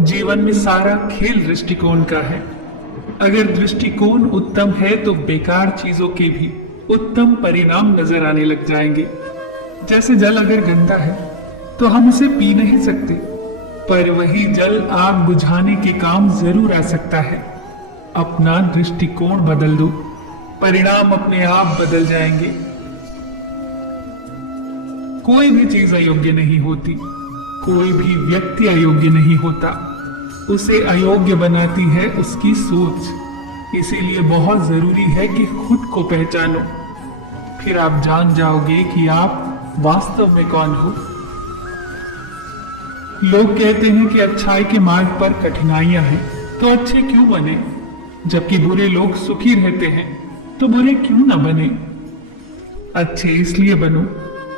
जीवन में सारा खेल दृष्टिकोण का है। अगर दृष्टिकोण उत्तम है तो बेकार चीजों के भी उत्तम परिणाम नजर आने लग जाएंगे। जैसे जल अगर गंदा है तो हम उसे पी नहीं सकते, पर वही जल आग बुझाने के काम जरूर आ सकता है। अपना दृष्टिकोण बदल दो, परिणाम अपने आप बदल जाएंगे। कोई भी चीज अयोग्य नहीं होती, कोई भी व्यक्ति अयोग्य नहीं होता। उसे अयोग्य बनाती है उसकी सोच। इसीलिए बहुत जरूरी है कि खुद को पहचानो, फिर आप जान जाओगे कि आप वास्तव में कौन हो। लोग कहते हैं कि अच्छाई के मार्ग पर कठिनाइयां हैं, तो अच्छे क्यों बने? जबकि बुरे लोग सुखी रहते हैं, तो बुरे क्यों ना बने? अच्छे इसलिए बनो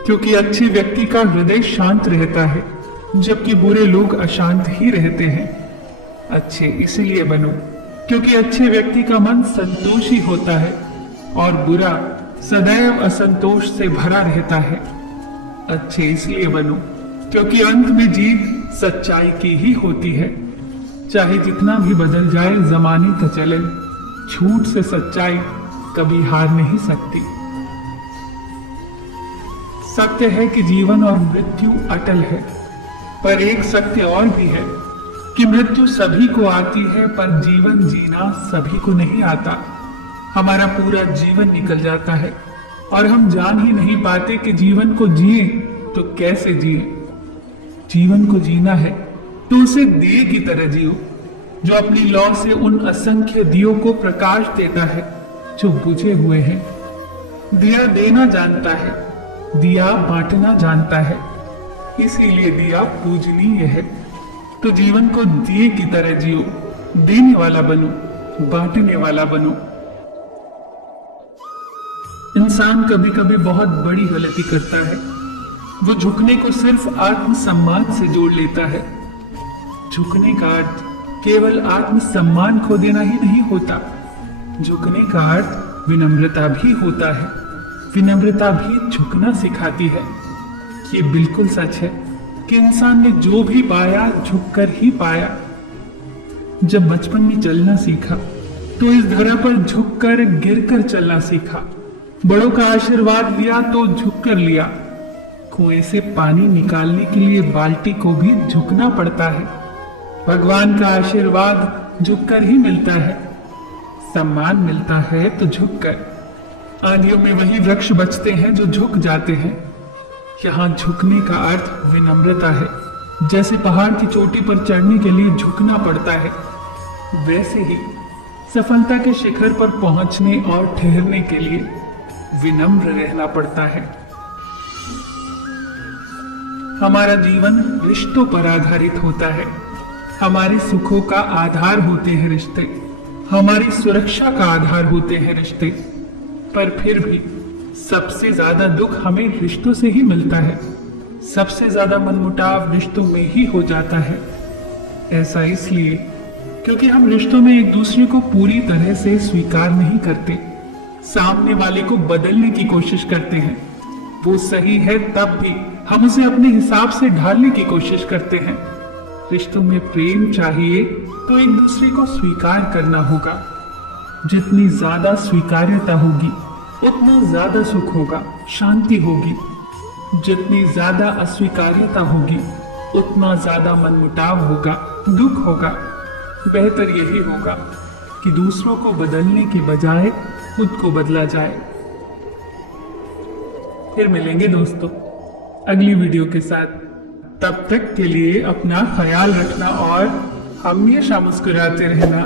क्योंकि अच्छे व्यक्ति का हृदय शांत रहता है, जबकि बुरे लोग अशांत ही रहते हैं। अच्छे इसलिए बनो क्योंकि अच्छे व्यक्ति का मन संतोषी होता है और बुरा सदैव असंतोष से भरा रहता है। अच्छे इसलिए बनो क्योंकि अंत में जीत सच्चाई की ही होती है। चाहे जितना भी बदल जाए जमाने का चलन, झूठ से सच्चाई कभी हार नहीं सकती। सत्य है कि जीवन और मृत्यु अटल है, पर एक सत्य और भी है कि मृत्यु सभी को आती है, पर जीवन जीना सभी को नहीं आता। हमारा पूरा जीवन निकल जाता है और हम जान ही नहीं पाते कि जीवन को जिए तो कैसे जिए। जीवन को जीना है तो उसे दिए की तरह जियो, जो अपनी लौ से उन असंख्य दियों को प्रकाश देता है जो बुझे हुए हैं। दिया देना जानता है, दिया बांटना जानता है, इसीलिए दिया पूजनीय है। तो जीवन को दिए की तरह जियो, देने वाला बनो, बांटने वाला बनो। इंसान कभी कभी बहुत बड़ी गलती करता है। वो झुकने को सिर्फ आत्मसम्मान से जोड़ लेता है। झुकने का अर्थ केवल आत्मसम्मान खो देना ही नहीं होता। झुकने का अर्थ विनम्रता भी होता है। विनम्रता भी झुकना सिखाती है। ये बिल्कुल सच है कि इंसान ने जो भी पाया झुककर ही पाया। जब बचपन में चलना सीखा तो इस धरा पर झुककर गिरकर चलना सीखा। बड़ों का आशीर्वाद लिया तो झुककर लिया। कुएं से पानी निकालने के लिए बाल्टी को भी झुकना पड़ता है। भगवान का आशीर्वाद झुककर ही मिलता है। सम्मान मिलता है तो झुककर। आंधियों में वही वृक्ष बचते हैं जो झुक जाते हैं। यहाँ झुकने का अर्थ विनम्रता है। जैसे पहाड़ की चोटी पर चढ़ने के लिए झुकना पड़ता है, वैसे ही सफलता के शिखर पर पहुंचने और ठहरने के लिए विनम्र रहना पड़ता है। हमारा जीवन रिश्तों पर आधारित होता है। हमारे सुखों का आधार होते हैं रिश्ते, हमारी सुरक्षा का आधार होते हैं रिश्ते। पर फिर भी सबसे ज्यादा दुख हमें रिश्तों से ही मिलता है। सबसे ज्यादा मनमुटाव रिश्तों में ही हो जाता है। ऐसा इसलिए क्योंकि हम रिश्तों में एक दूसरे को पूरी तरह से स्वीकार नहीं करते। सामने वाले को बदलने की कोशिश करते हैं। वो सही है तब भी हम उसे अपने हिसाब से ढालने की कोशिश करते हैं। रिश्तों में प्रेम चाहिए तो एक दूसरे को स्वीकार करना होगा। जितनी ज्यादा स्वीकार्यता होगी उतना ज्यादा सुख होगा, शांति होगी। जितनी ज्यादा अस्वीकार्यता होगी उतना ज्यादा मनमुटाव होगा, दुख होगा। बेहतर यही होगा कि दूसरों को बदलने के बजाय खुद को बदला जाए। फिर मिलेंगे दोस्तों अगली वीडियो के साथ। तब तक के लिए अपना ख्याल रखना और हमेशा मुस्कुराते रहना।